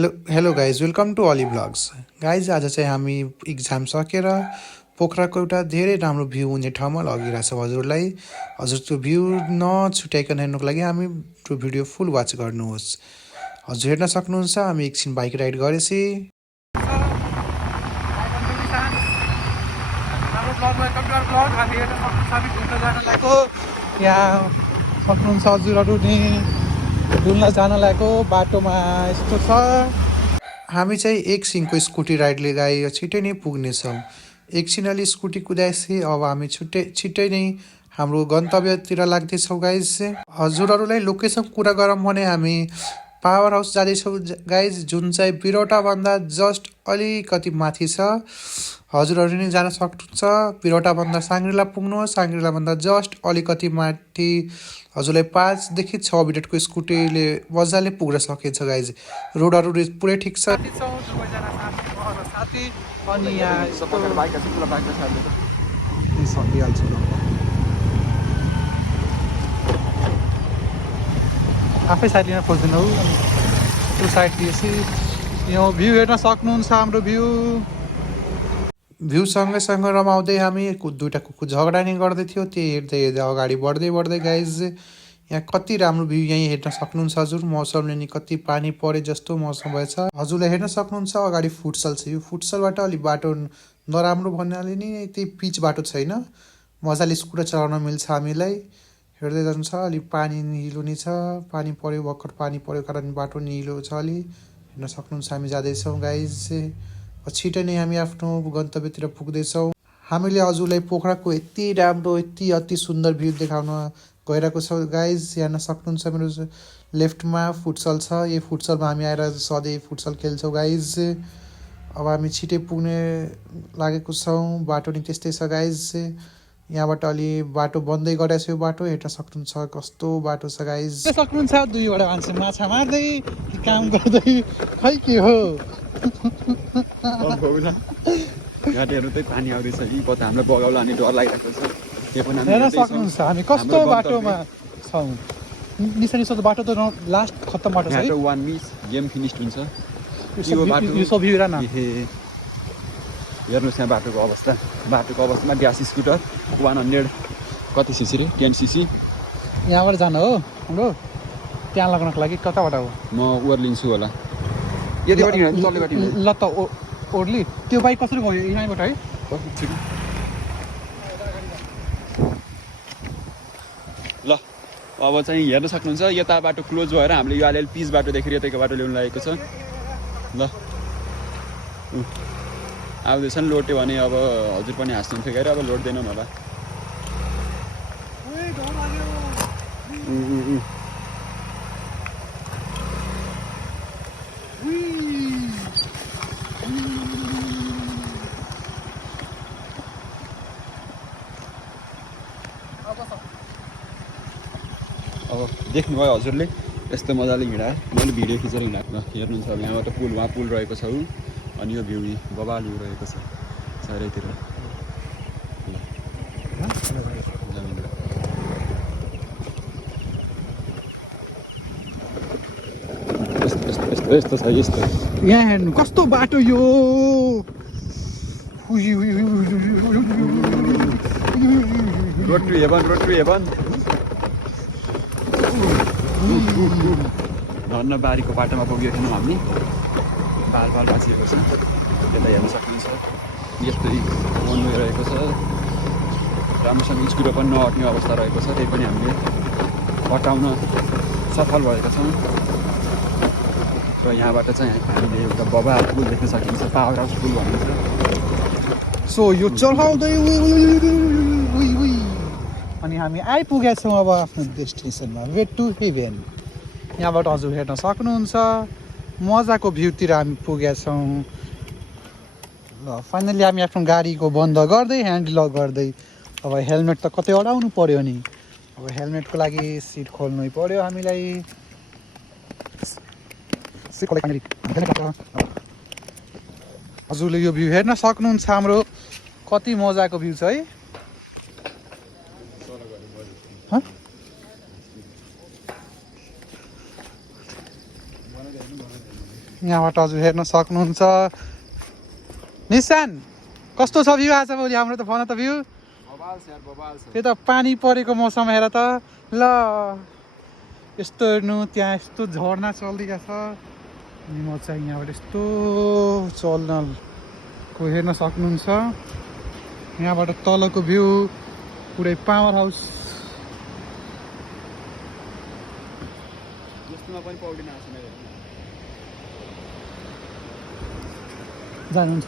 Hello guys welcome to Ali vlogs guys आज चाहिँ हामी इक्जाम सकेर पोखराको एउटा धेरै राम्रो भ्यू हुने ठाउँमा लगिरहेको छौँ हजुरलाई। हजुर त्यो भ्यू नछुट्याइकन हेर्नुको लागि हामी त्यो भिडियो फुल वाच गर्नुहोस्। हजुर हेर्न सक्नुहुन्छ हामी एकछिन बाइक राइड गरेपछि यहाँ सक्नुहुन्छ हजुरहरू नि डुल्न जान लागेको बाटोमा यस्तो छ। हामी चाहिँ एकछिनको स्कुटी राइडले गए छिट्टै नै पुग्नेछौँ। एकछिन अलि स्कुटी कुदाएपछि अब हामी छिट्टै नै हाम्रो गन्तव्यतिर लाग्दैछौँ गाइज। हजुरहरूलाई लोकेसन कुरा गरौँ भने हामी पावर हाउस जाँदैछौँ गाइज, जुन चाहिँ बिरौटाभन्दा जस्ट अलिकति माथि छ। हजुरहरू नै जान सक्नुहुन्छ। बिरौटाभन्दा साङ्ग्रिला पुग्नुहोस्, साङ्ग्रिलाभन्दा जस्ट अलिकति माथि हजुरलाई 5 देखि 6 मिनटको स्कुटीले मजाले पुग्न सकिन्छ गाइज। रोडहरू पुरै ठिक छ। अनि आफै साइड लिन खोज्दैनौ, त्यो साइड लिएपछि यो भ्यू हेर्न सक्नुहुन्छ। हाम्रो भ्यू सँगैसँग रमाउँदै हामी दुइटा कुकुर झगडा नै गर्दै थियो, त्यो हेर्दै हेर्दै अगाडि बढ्दै गाइज। यहाँ कति राम्रो भ्यू यहीँ हेर्न सक्नुहुन्छ हजुर। मौसमले नि कति पानी परे जस्तो मौसम भएछ। हजुरले हेर्न सक्नुहुन्छ अगाडि फुटसल छ। यो फुटसलबाट अलिक बाटो नराम्रो भन्नाले नि त्यही पिच बाटो छैन, मजाले स्कुटर चलाउन मिल्छ हामीलाई। हेर्दै जानु छ, अलिक पानी निलो नि छ, पानी पऱ्यो भर्खर, पानी परेको कारण बाटो निलो छ अलि। हेर्न सक्नुहुन्छ हामी जाँदैछौँ गाइज। छिटै नै हामी आफ्नो गन्तव्यतिर पुग्दैछौँ। हामीले हजुरलाई पोखराको यति राम्रो अति सुन्दर भ्यू देखाउन गइरहेको छ गाइज। हेर्न सक्नुहुन्छ मेरो लेफ्टमा फुटसल छ। यो फुटसलमा हामी आएर सधैँ फुटसल खेल्छौँ गाइज। अब हामी छिटै पुग्ने लागेको छौँ। बाटो नि त्यस्तै छ गाइज। यहाँबाट अलि बाटो बन्दै गरेको छ। यो बाटो हेर्न सक्नुहुन्छ कस्तो बाटो छ गाइज। सक्नुहुन्छ दुईवटा मान्छे माछा मार्दै काम गर्दै खै के हो। घाटीहरू चाहिँ पानी आउँदैछ कि कता हामीलाई बगाउला अनि डर लागिरहेको छ। हेर्न सक्नुहुन्छ हामी कस्तो बाटोमा छौँ। निशानी सोच बाटो त लास्ट खत्तम बाटो छ है। 1 मिस गेम फिनिस्ड हुन्छ यो सब भ्यू हेर्न। हेर्नुहोस् यहाँ बाटोको अवस्थामा ग्यास स्कुटर 100 कति सिसी रे 10 सिसी। यहाँबाट जानु हो हाम्रो त्यहाँ लाग्नको लागि। कताबाट हो? म ओर्लिन्छु होला यतिबाट चल्नेबाट ल त ओर्ली। त्यो बाइक कसरी गयो यहीँबाट है? ल अब चाहिँ हेर्न सक्नुहुन्छ यता बाटो क्लोज भएर हामीले यो अलिअलि पिच बाटोदेखि यताको बाटो ल्याउनु लागेको छ। ल आउँदैछन् लोट्यो भने अब हजुर पनि हाँस्नुहुन्थ्यो गएर, अब लोट्दैनन् होला। अब देख्नुभयो हजुरले यस्तो मजाले हिँडाए, मैले भिडियो खिचेर हिँडाएँ। ल हेर्नुहुन्छ अब यहाँबाट पुल, वहाँ पुल रहेको छ अनि यो भ्यू बबाल भ्यू रहेको छ चारैतिर। यस्तो छ यस्तो। यहाँ हेर्नु कस्तो बाटो यो। Road to heaven. धन्न बारीको बाटोमा पुगेको थियौँ हामी। बाल बाँचिएको छ। यता हेर्न सक्नुहुन्छ यस्तै बन्नु रहेको छ। राम्रोसँग स्कुटर पनि नअट्ने अवस्था रहेको छ, त्यही पनि हामीले हटाउन सफल भएका छौँ। र यहाँबाट चाहिँ हामीले एउटा बबाल पुल देख्न सकिन्छ, पावर हाउस पुल भनिन्छ। सो यो चढाउँदै अनि हामी आइपुगेका छौँ अब आफ्नो डेस्टिनेसनमा, वे टु हेभेन। यहाँबाट हजुर हेर्न सक्नुहुन्छ मजाको भ्यूतिर हामी पुगेका छौँ। ल फाइनली हामी आफ्नो गाडीको बन्द गर्दै ह्यान्डल गर्दै अब हेलमेट त कतै अडाउनु पऱ्यो नि। अब हेलमेटको लागि सिट खोल्नै पऱ्यो हामीलाई। हजुरले यो भ्यू हेर्न सक्नुहुन्छ हाम्रो कति मजाको भ्यू छ है। यहाँबाट हजुर हेर्न सक्नुहुन्छ। निशान कस्तो छ भ्यू आज भोलि हाम्रो त भन त भ्यू। त्यही त पानी परेको मौसम हेर त ल यस्तो हेर्नु त्यहाँ यस्तो झर्ना चल्दिरहेको छ अनि म चाहिँ यहाँबाट यस्तो चल्नको हेर्न सक्नुहुन्छ। यहाँबाट तलको भ्यू पुरै पावर हाउस जानुहुन्छ।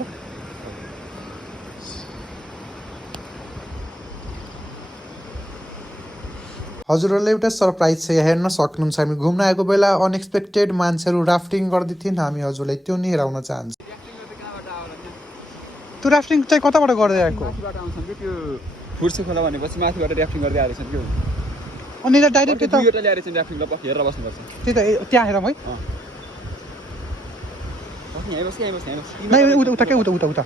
हजुरहरूलाई एउटा सरप्राइज छ हेर्न सक्नुहुन्छ। हामी घुम्न आएको बेला अनएक्सपेक्टेड मान्छेहरू राफ्टिङ गर्दै थिइन्। हामी हजुरलाई त्यो नि हेराउन चाहन्छौँ। त्यो राफ्टिङ चाहिँ कताबाट गर्दै आएको? फुर्सु खोला भनेपछि माथिबाट ऱ्याफ्टिङ गर्दै आएको छन् क्या। अनि त डाइरेक्ट त्यो एउटा ल्याएर चाहिँ ऱ्याफ्टिङ हेरेर बस्नुपर्छ। त्यही त त्यहाँ हेरौँ है। उता के उता उता उता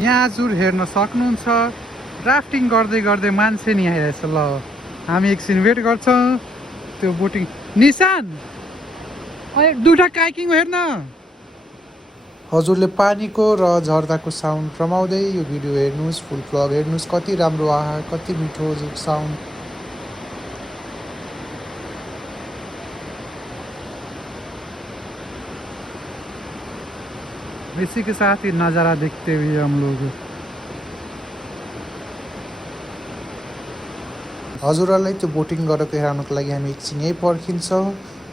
यहाँ हजुर हेर्न सक्नुहुन्छ राफ्टिङ गर्दै गर्दै मान्छे नि आइरहेछ। ल हामी एकछिन वेट गर्छौँ त्यो बोटिङ। निशान अरे दुईवटा काइकिङ हेर्न। हजुरले पानीको र झर्दाको साउन्ड रमाउँदै यो भिडियो हेर्नुहोस्, फुल भ्लग हेर्नुहोस्। कति राम्रो आहा, कति मिठो साउन्ड। इसी के साथ ही नज़ारा देखते हुए हम लोग हजुरहरूलाई त्यो बोटिङ गरेको हेर्नको लागि हामी एकछिन यहीँ पर्खिन्छौँ,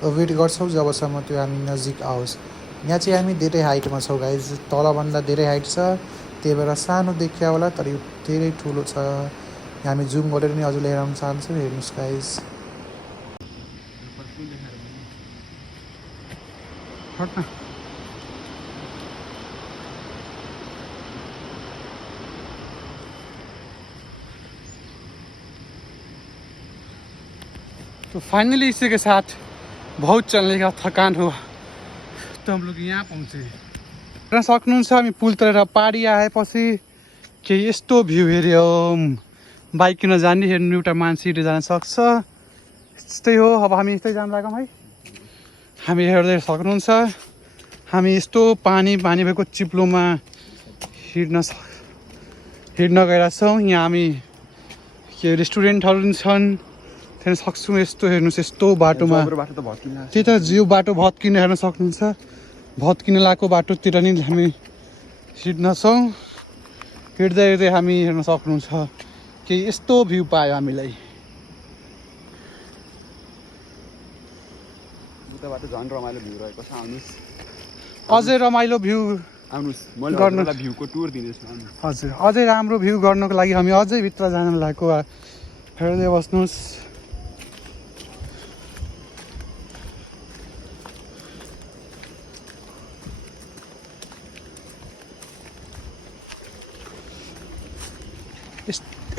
वेट गर्छौँ जबसम्म त्यो हामी नजिक आओस्। यहाँ चाहिँ हामी धेरै हाइटमा छौँ गाइज, तलभन्दा धेरै हाइट छ, त्यही भएर सानो देखिया होला तर यो धेरै ठुलो छ। हामी जुम गरेर नि हजुरले हेराउन चाहन्छौँ। हेर्नुहोस् गाइज। तो फाइनली इसी के साथ बहुत चलने का थकान हुआ तो हम लोग यहाँ पहुँचे। हेर्न सक्नुहुन्छ हामी पुल तरेर पारी आएपछि के यस्तो भ्यू हेऱ्यो। बाइक किन जाने हेर्नु एउटा मान्छे जान सक्छ। यस्तै हो। अब हामी यस्तै जान लागौँ है। हामी हेर्दै सक्नुहुन्छ हामी यस्तो पानी भएको चिप्लोमा हिँड्न गइरहेछौँ। यहाँ हामी के रेस्टुरेन्टहरू छन् हेर्न सक्छौँ। यस्तो हेर्नुहोस् यस्तो बाटोमा त्यही त यो बाटो भत्किन हेर्न सक्नुहुन्छ। भत्किन लागेको बाटोतिर नि हामी हिँड्छौँ। हिँड्दै हिँड्दै हामी हेर्न सक्नुहुन्छ कि यस्तो भ्यू पायो हामीलाई। उताबाट झन् रमाइलो भ्यू रहेको छ। आउनुहोस् अझै रमाइलो भ्यू आउनुहोस् मैले गर्नुलाई भ्यूको टुर दिनेछु। हजुर अझै राम्रो भ्यू गर्नको लागि हामी अझै भित्र जान लागेको। हेर्दै बस्नुहोस्।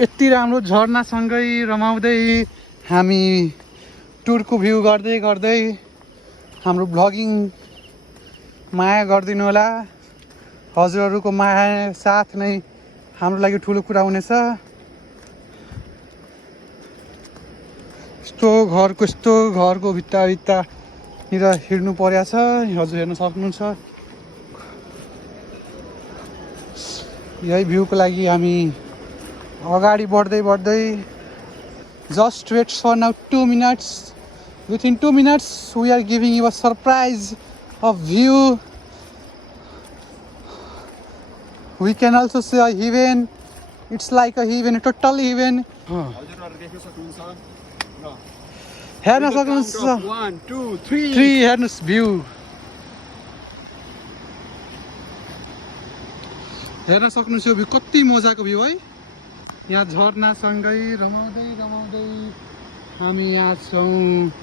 यति राम्रो झर्नासँगै रमाउँदै हामी टुरको भ्यू गर्दै गर्दै हाम्रो भ्लगिङ माया गरिदिनु होला। हजुरहरूको माया साथ नै हाम्रो लागि ठुलो कुरा हुनेछ। यस्तो घरको भित्तानिर हिँड्नु परेको छ। हजुर हेर्न सक्नुहुन्छ। यही भ्यूको लागि हामी अगाडि बढ्दै just wait for now 2 minutes. Within 2 minutes we are giving you a surprise of view. We can also see a heaven. It's like a heaven, a total heaven. हेर्न सक्नुहुन्छ 1 2 3 हेर्नुहोस् भ्यू। हेर्न सक्नुहुन्छ यो भ्यू कति मजाको भ्यू है। यहाँ झर्नासँगै रमाउँदै हामी यहाँ छौँ।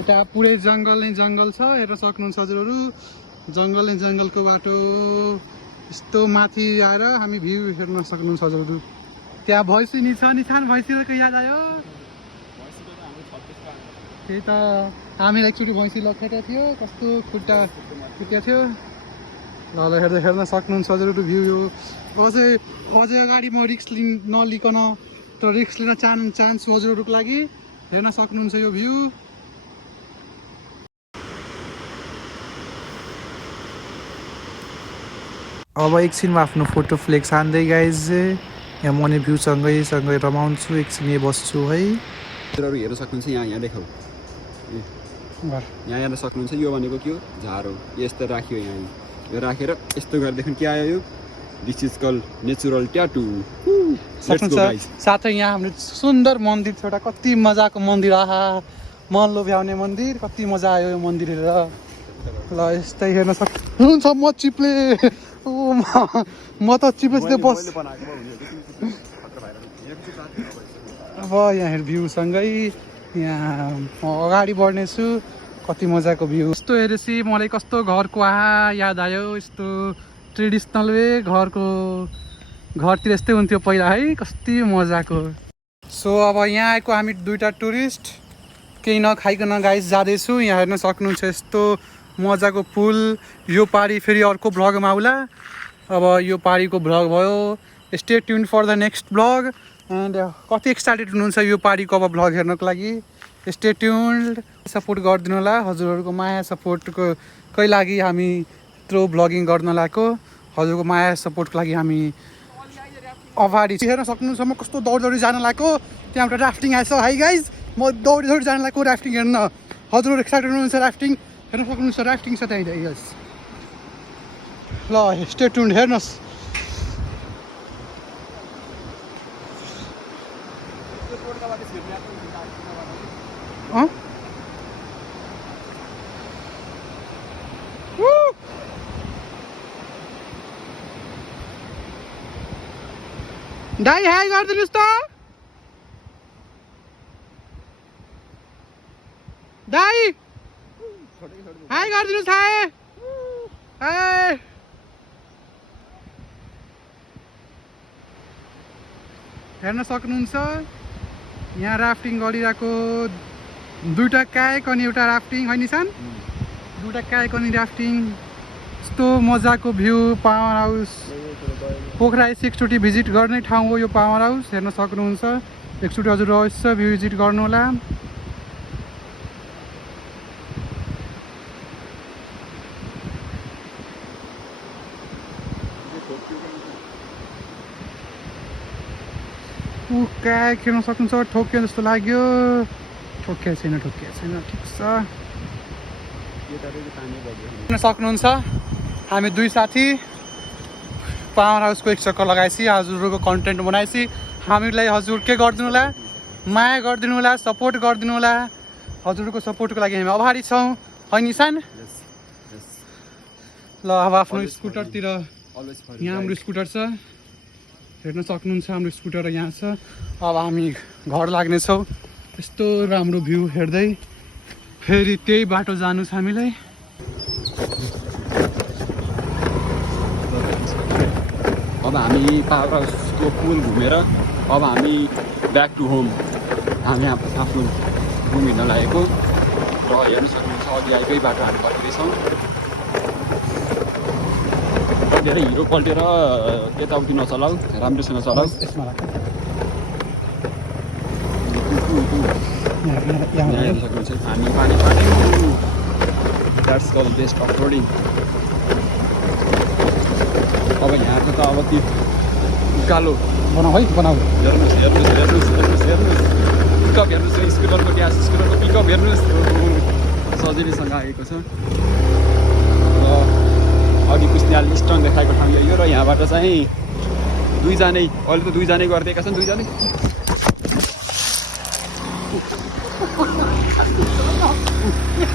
उता पुरै जङ्गल नै जङ्गल छ। हेर्न सक्नुहुन्छ हजुरहरू जङ्गलको बाटो यस्तो माथि आएर हामी भ्यू हेर्न सक्नुहुन्छ हजुरहरू। त्यहाँ भैँसी नि छ। निशान भैँसीको याद आयो। त्यही त हामीलाई एकचोटि भैँसी लखेटा थियो कस्तो खुट्टा फुट्या थियो ल हेर्न सक्नुहुन्छ हजुरहरू भ्यू यो अझै अगाडि म रिक्स नलिकन तर रिक्स लिन चाहन्छु हजुरहरूको लागि हेर्न सक्नुहुन्छ यो भ्यू अब एकछिनमा आफ्नो फोटो फ्लेक्स हान्दै गाइज यहाँ मने भ्यू सँगै रमाउँछु एकछिन यहीँ बस्छु है हजुरहरू हेर्न सक्नुहुन्छ यहाँ देखाउ यहाँ हेर्न सक्नुहुन्छ यो भनेको के हो झार हो यस्तो राख्यो यहाँ यो राखेर यस्तो गरेदेखि के आयो यो this is call natural tattoo साथै यहाँ हाम्रो सुन्दर मन्दिर छ एउटा कति मजाको मन्दिर आहा मन लोभ्याउने मन्दिर कति मजा आयो यो मन्दिर हेरेर ल यस्तै हेर्न सक्नुहुन्छ म चिप्ले म त चिप्ले बस अब यहाँ हेर भ्यूसँगै यहाँ म अगाडि बढ्नेछु कति मजाको भ्यू यस्तो हेरेपछि मलाई कस्तो घरको याद आयो यस्तो ट्रेडिसनल वे घरतिर यस्तै हुन्थ्यो पहिला है कति मजाको सो अब यहाँ आएको हामी दुईवटा टुरिस्ट केही नखाइकन गाइस जाँदैछु यहाँ हेर्न सक्नुहुन्छ यस्तो मजाको पुल यो पारी फेरि अर्को भ्लगमा आउला अब यो पारीको भ्लग भयो stay tune for the next vlog and कति एक्साइटेड हुनुहुन्छ यो पारीको अब भ्लग हेर्नको लागि स्टे ट्युन्ड सपोर्ट गरिदिनु होला हजुरहरूको माया सपोर्टको लागि हामी यत्रो भ्लगिङ गर्न लागेको हजुरको माया सपोर्टको लागि हामी अगाडि हेर्न सक्नुहुन्छ म कस्तो दौडी जान लागेको त्यहाँ एउटा राफ्टिङ आएछ है गाइज म दौडी जान लागेको राफ्टिङ हेर्न हजुरहरू एक्साइटेड हुनुहुन्छ राफ्टिङ हेर्न सक्नुहुन्छ राफ्टिङ छ त्यहाँ यस ल स्टे ट्युन्ड हेर्नुहोस् दाइ हाई गरिदिनुहोस् त दाइ हाई गरिदिनुहोस् हाई हेर्न सक्नुहुन्छ यहाँ राफ्टिङ गरिरहेको दुईवटा कायक अनि एउटा राफ्टिङ है निशान दुईवटा कायक अनि राफ्टिङ यस्तो मजाको भ्यू पावर हाउस पोखरा एकचोटि भिजिट गर्ने ठाउँ हो यो पावर हाउस हेर्न सक्नुहुन्छ एकचोटि हजुर अवश्य भिजिट गर्नु होला कायक हेर्न सक्नुहुन्छ ठोक्यो जस्तो लाग्यो ठोक्या छैन ठिक छ हेर्न सक्नुहुन्छ हामी दुई साथी पावर हाउसको एक चक्कर लगाएपछि हजुरहरूको कन्टेन्ट बनाएपछि हामीलाई हजुर के गरिदिनु होला माया गरिदिनु होला सपोर्ट गरिदिनु होला हजुरहरूको सपोर्टको लागि हामी आभारी छौँ है निशान ल अब आफ्नो स्कुटरतिर यहाँ हाम्रो स्कुटर छ हेर्न सक्नुहुन्छ हाम्रो स्कुटर यहाँ छ अब हामी घर लाग्नेछौँ यस्तो राम्रो भ्यू हेर्दै फेरि त्यही बाटो जानु छ हामीलाई अब हामी पावर हाउसको पुल घुमेर अब हामी ब्याक टु होम हामी आफ्नो रुम हिँड्न लागेको र हेर्न सक्नुहुन्छ अघि आएकै बाटो हामी पर्खेछौँ धेरै हिरो पल्टेर यताउति नचलाऊ राम्रोसँग चलाऊ यहाँ हेर्न सक्नुहुन्छ हामी पानी that's call best of roading अब यहाँको त अब त्यो उकालो बनाऊ हेर्नुहोस् पिकअप हेर्नुहोस् स्कुटरको पिकअप हेर्नुहोस् सजिलैसँग आएको छ र अघि कुस्तिहाल स्टन देखाएको ठाउँ यो र यहाँबाट चाहिँ दुईजनै अहिले त दुईजनै गरिदिएका छन् दुईजनै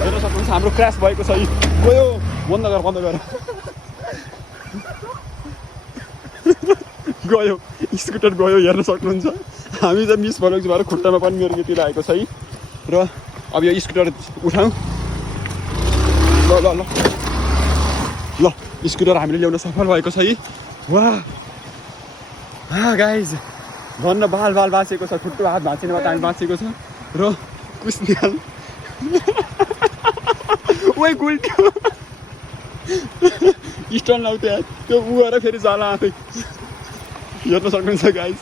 हेर्न सक्नुहुन्छ हाम्रो क्रास भएको छ गयो बन्द गर गयो स्कुटर गयो हेर्न सक्नुहुन्छ हामी चाहिँ मिस भएर खुट्टामा पनि मेरो गीत लागेको छ है र अब यो स्कुटर उठाउँ ल स्कुटर हामीले ल्याउन सफल भएको छ है वाह गाइज धन्न बाल बाँचेको छ ठुलो हात भाँचिनेमा त हामी बाँचेको छ र कुस्तिहाल ओइ गुल्ट्यो स्टन लाउँथ्यो त्यो उ गरेर फेरि जाला आफै हेर्न सक्नुहुन्छ गाइज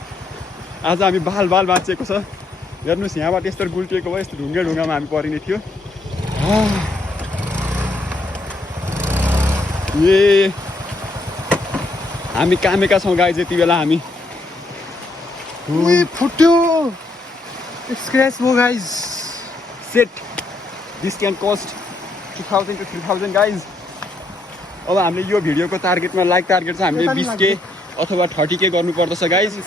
आज हामी बाल बाँचेको छ हेर्नुहोस् यहाँबाट यस्तो गुल्टिएको भए यस्तो ढुङ्गामा हामी परिने थियो ए हामी कामेका छौँ गाइज यति बेला हामी फुट्यो स्क्रैच भयो guys set this can cost 2000 to 3000 guys अब हामीले यो भिडियोको टार्गेटमा लाइक टार्गेट छ हामीले 20K अथवा 30K गर्नुपर्दछ गाइज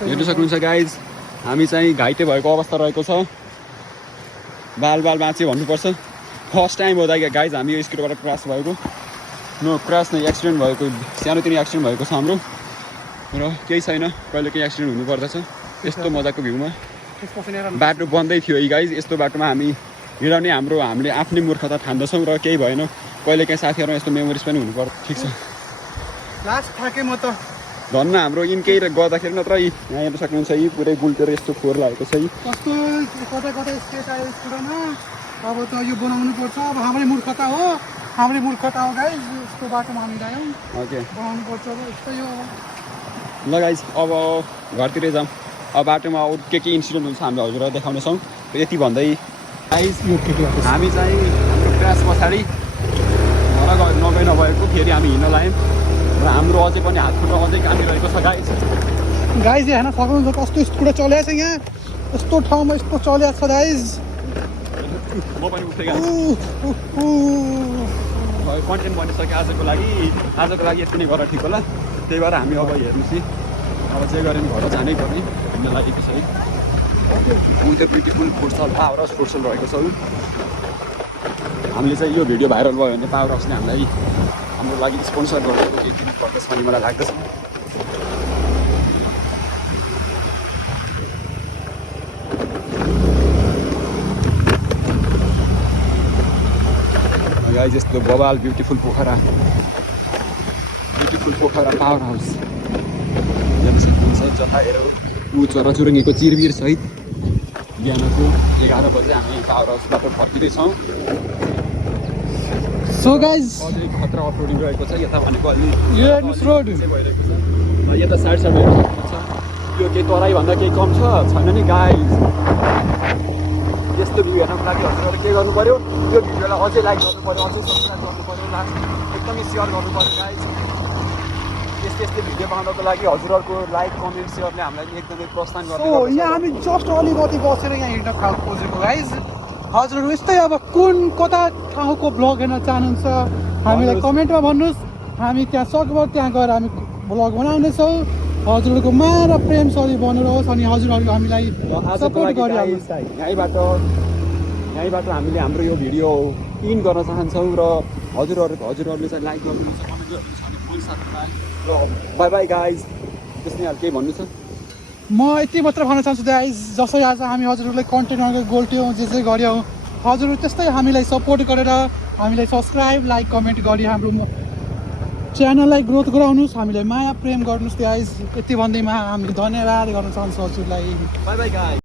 हेर्नु सक्नुहुन्छ गाइज हामी चाहिँ घाइते भएको अवस्था रहेको छ बाल बाँचे भन्नुपर्छ फर्स्ट टाइम हो गाइज हामी यो स्कुटरबाट क्रस भएको नो क्रस नै एक्सिडेन्ट भएको सानोतिनो एक्सिडेन्ट भएको छ हाम्रो र केही छैन कहिले केही एक्सिडेन्ट हुनुपर्दछ यस्तो मजाको भ्यूमा बाटो बन्दै थियो है गाइज यस्तो बाटोमा हामी हिँडाउने हामीले आफ्नै मूर्खता ठान्दछौँ र केही भएन कहिले काहीँ साथीहरूमा यस्तो मेमोरिज पनि हुनुपर्छ ठिक छ लास्ट थाके म त धन्न हाम्रो यिनकै गर्दाखेरि नत्र यहाँ हेर्न सक्नुहुन्छ यी पुरै गुल्टेर यस्तो फोहोर लागेको छ यी कस्तो कता स्टेट आयो स्कुटरमा अब त यो बनाउनु पर्छ अब हाम्रै मूर्खता हो गाइज यस्तो बाटोमा हामी गयौँ ओके बनाउनु पर्छ अब यस्तै हो ल गाइज अब घरतिर जाउँ अब बाटोमा अरू के इन्सिडेन्ट हुन्छ हामीले हजुरलाई देखाउनेछौँ यति भन्दै गाइज हामी चाहिँ हाम्रो क्रास पछाडि नभएको फेरि हामी हिँड्न लाग्यौँ र हाम्रो अझै पनि हात खुट्टा अझै काटिरहेको छ गाइज हेर्न सक्नुहुन्छ कस्तो स्कुटर चलेको छ यहाँ यस्तो ठाउँमा यस्तो चलेको छ गाइज म पनि उठेँ कन्टेन्ट बनिसक्यो आजको लागि यति नै गरेर ठिक होला त्यही भएर हामी अब हेर्नुहोस् अब जे गरे पनि घर जानै पर्ने हिँड्न लागेको छ है उता beautiful futsal power house futsal रहेको छ हामीले चाहिँ यो भिडियो भाइरल भयो भने पावर हाउसले हामीलाई हाम्रो लागि स्पोन्सर गरेको केही दिनुपर्दछ भन्ने मलाई लाग्दछ गाइज यस्तो बबाल ब्युटिफुल पोखरा पावर हाउस हेर्न सक्नुहुन्छ जता हेरौँ ऊ चराचुरुङ्गीको चिरबिर सहित बिहानको 11 बजे हामी पावर हाउसबाट फर्किँदैछौँ सो गाइज अझै खतरा अफरोडिङ रहेको छ यता भनेको अलि रोड भइरहेको छ यता साइड हेर्न सक्नुहुन्छ यो केही तराईभन्दा केही कम छैन नि गाइज यस्तो भ्यू हेर्नको लागि हजुरहरू के गर्नु पऱ्यो यो भिडियोलाई अझै लाइक गर्नु पऱ्यो अझै सब्सक्राइब गर्नु पऱ्यो एकदमै सेयर गर्नु पऱ्यो गाइज यस्तै भिडियो बनाउनको लागि हजुरहरूको लाइक कमेन्ट सेयरले हामीलाई एकदमै प्रोत्साहन गर्छ यहाँ हामी जस्ट अलिकति बसेर यहाँ हिँड्न खोजेको गाइज हजुरहरू यस्तै अब कुन कता ठाउँको ब्लग हेर्न चाहनुहुन्छ हामीलाई कमेन्टमा भन्नुहोस् हामी त्यहाँ सकभर त्यहाँ गएर हामी ब्लग बनाउनेछौँ हजुरहरूको माया र प्रेम सधैँ बनिरहोस् अनि हजुरहरू हामीलाई सपोर्ट गरिहाल्नुहोस् यहीँबाट हामीले हाम्रो यो भिडियो इन गर्न चाहन्छौँ र हजुरहरूले चाहिँ लाइक गर्नुहुन्छ कमेन्ट गर्नुहुन्छ अनि फुल साथमा र बाई बाई गाइज त्यसमै केही भन्नु छ म यति मात्र भन्न चाहन्छु गाइज जसरी आज हामी हजुरहरूलाई कन्टेन्ट गोल्ट्यौँ जे गऱ्यौँ हजुरहरू त्यस्तै हामीलाई सपोर्ट गरेर हामीलाई सब्सक्राइब लाइक कमेन्ट गरी हाम्रो च्यानललाई ग्रोथ गराउनुहोस् हामीलाई माया प्रेम गर्नुहोस् गाइज यति भन्दैमा हामीले धन्यवाद गर्न चाहन्छु हजुरलाई बाई बाई गाइज